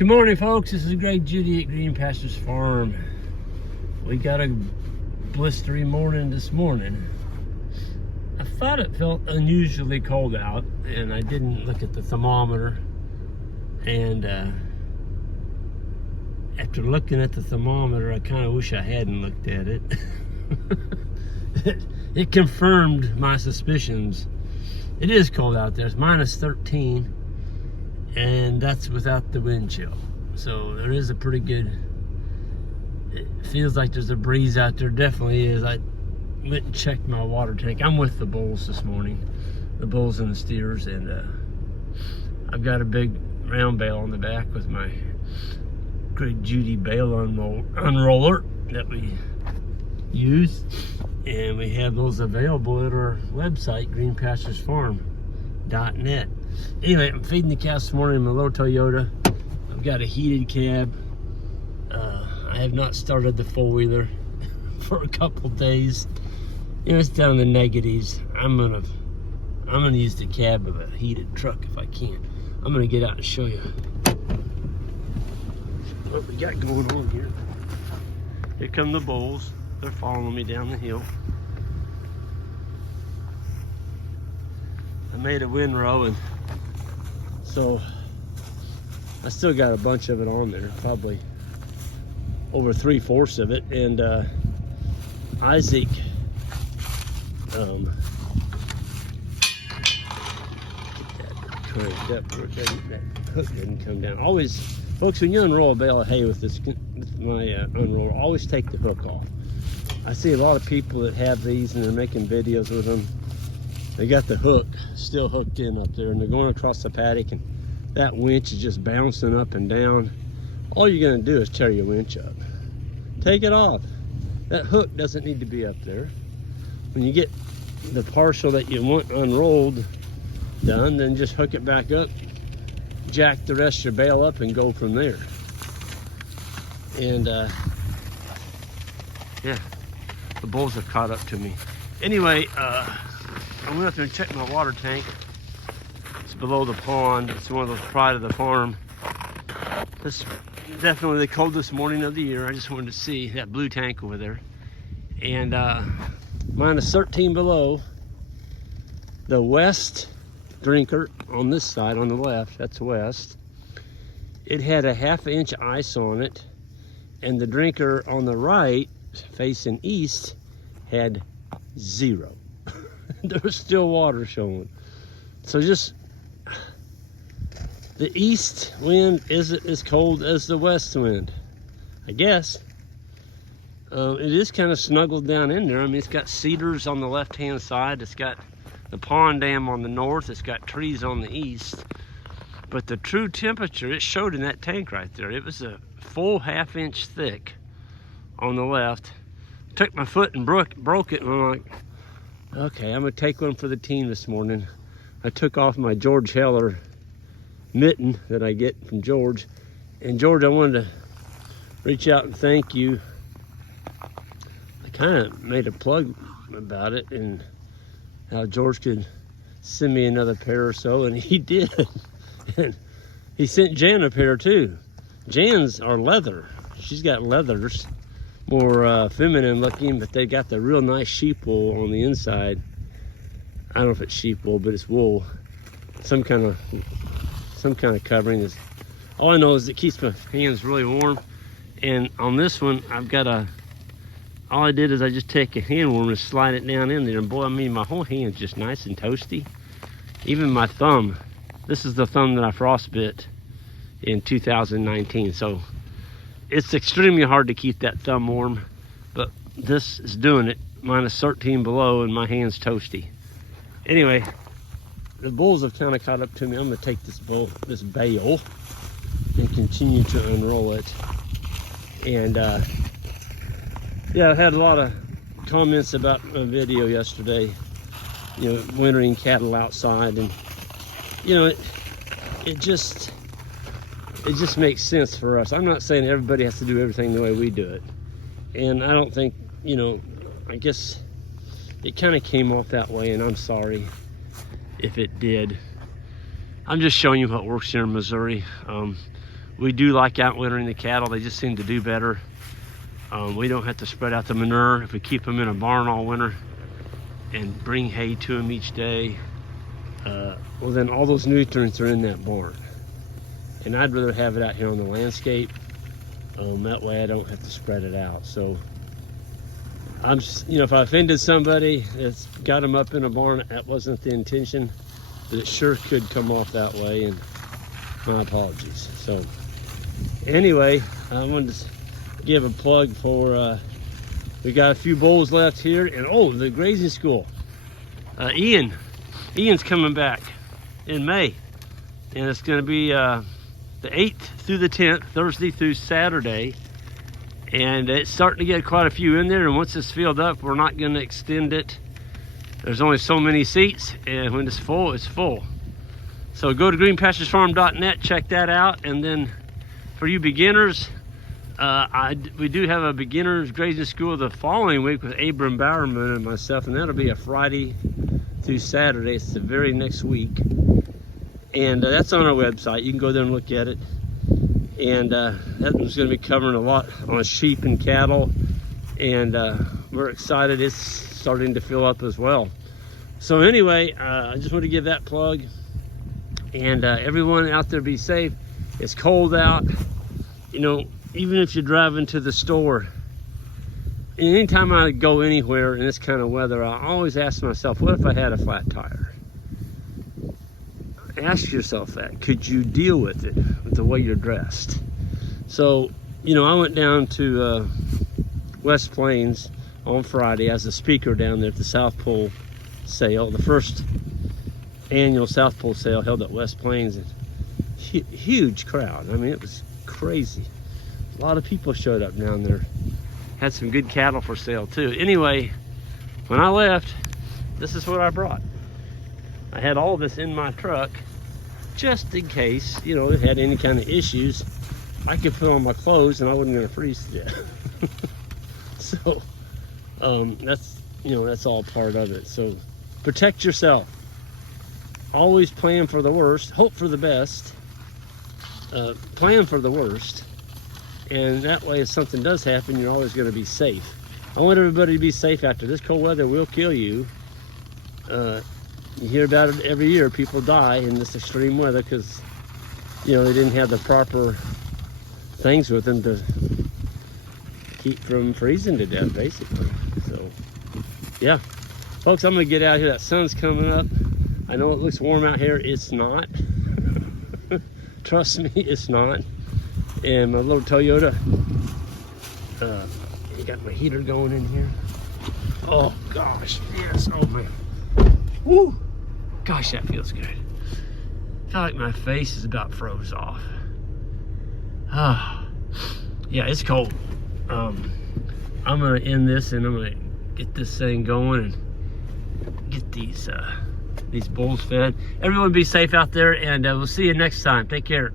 Good morning, folks. This is Greg Judy at Green Pastures Farm. We got a blistery morning this morning. I thought it felt unusually cold out, and I didn't look at the thermometer. And after looking at the thermometer, I kind of wish I hadn't looked at it. It confirmed my suspicions. It is cold out there. It's minus 13. And that's without the wind chill. So there is a pretty good, it feels like there's a breeze out there. Definitely is. I went and checked my water tank. I'm with the bulls this morning, the bulls and the steers, and I've got a big round bale on the back with my Greg Judy bale unroller that we use, and we have those available at our website, greenpasturesfarm.net. Anyway, I'm feeding the cows this morning in my little Toyota. I've got a heated cab. I have not started the four-wheeler for a couple days. You know, it's down in the negatives. I'm gonna use the cab of a heated truck if I can. I'm gonna get out and show you what we got going on here. Here come the bulls. They're following me down the hill. I made a windrow, and so I still got a bunch of it on there, probably over 3/4 of it. And Isaac, get that cranked up where that hook didn't come down. Always, folks, when you unroll a bale of hay with my unroller, always take the hook off. I see a lot of people that have these and they're making videos with them. They got the hook still hooked in up there, and they're going across the paddock, and that winch is just bouncing up and down. All you're gonna do is tear your winch up. Take it off. That hook doesn't need to be up there. When you get the partial that you want unrolled done, then just hook it back up, jack the rest of your bale up, and go from there. And yeah, the bulls have caught up to me. Anyway, I went up there and checked my water tank. It's below the pond. It's one of those pride of the farm. This is definitely the coldest morning of the year. I just wanted to see that blue tank over there. And minus 13 below. The west drinker on this side, on the left, that's west. It had a 1/2 inch ice on it. And the drinker on the right, facing east, had 0. There was still water showing. So just, the east wind isn't as cold as the west wind, I guess. It is kind of snuggled down in there. I mean, it's got cedars on the left-hand side. It's got the pond dam on the north. It's got trees on the east. But the true temperature, it showed in that tank right there. It was a full 1/2 inch thick on the left. Took my foot and broke it, and I'm like, okay, I'm gonna take one for the team this morning. I took off my George Heller mitten that I get from George. And George, I wanted to reach out and thank you. I kind of made a plug about it and how George could send me another pair or so, and he did. And he sent Jan a pair too. Jan's are leather. She's got leathers, more feminine looking, but they got the real nice sheep wool on the inside. I don't know if it's sheep wool, but it's wool. Some kind of covering. Is all I know is it keeps my hands really warm. And on this one, I've got all I did is I just take a hand warmer and slide it down in there, and boy, I mean, my whole hand's just nice and toasty. Even my thumb. This is the thumb that I frostbit in 2019. So it's extremely hard to keep that thumb warm, but this is doing it. Minus 13 below, and my hand's toasty. Anyway, the bulls have kind of caught up to me. I'm gonna take this bale, and continue to unroll it. And yeah, I had a lot of comments about my video yesterday. You know, wintering cattle outside, and you know, it just makes sense for us. I'm not saying everybody has to do everything the way we do it, and I don't think, you know, I guess it kind of came off that way, and I'm sorry if it did. I'm just showing you what works here in Missouri. We do like outwintering the cattle. They just seem to do better. We don't have to spread out the manure if we keep them in a barn all winter and bring hay to them each day. Well, then all those nutrients are in that barn. And I'd rather have it out here on the landscape. That way I don't have to spread it out. So I'm just, you know, if I offended somebody that's got them up in a barn, that wasn't the intention, but it sure could come off that way, and my apologies. So anyway, I wanted to give a plug for, we got a few bulls left here, and oh, the grazing school. Ian's coming back in May, and it's gonna be the 8th through the 10th, Thursday through Saturday. And it's starting to get quite a few in there, and once it's filled up, we're not going to extend it. There's only so many seats, and when it's full, it's full. So go to greenpasturesfarm.net, check that out. And then for you beginners, we do have a beginners grazing school the following week with Abram Bowerman and myself, and that'll be a Friday through Saturday. It's the very next week. And that's on our website. You can go there and look at it. And that one's going to be covering a lot on sheep and cattle. And we're excited. It's starting to fill up as well. So anyway, I just want to give that plug. And everyone out there, be safe. It's cold out. You know, even if you're driving to the store, anytime I go anywhere in this kind of weather, I always ask myself, what if I had a flat tire? Ask yourself that. Could you deal with it with the way you're dressed? So, you know, I went down to West Plains on Friday as a speaker down there at the South Pole sale, the first annual South Pole sale held at West Plains. And huge crowd. I mean, it was crazy. A lot of people showed up down there. Had some good cattle for sale too. Anyway, when I left, this is what I brought. I had all this in my truck just in case, you know, it had any kind of issues. I could put on my clothes and I wasn't going to freeze to death. So that's, you know, that's all part of it. So protect yourself. Always plan for the worst, hope for the best, plan for the worst, and that way if something does happen, you're always going to be safe. I want everybody to be safe after this. Cold weather will kill you. You hear about it every year. People die in this extreme weather because, you know, they didn't have the proper things with them to keep from freezing to death, basically. So, yeah. Folks, I'm going to get out here. That sun's coming up. I know it looks warm out here. It's not. Trust me, it's not. And my little Toyota, you got my heater going in here. Oh, gosh. Yes. Oh, man. Woo! Gosh, that feels good. I feel like my face is about froze off. Ah, yeah, it's cold. I'm gonna end this and I'm gonna get this thing going and get these bulls fed. Everyone be safe out there, and we'll see you next time. Take care.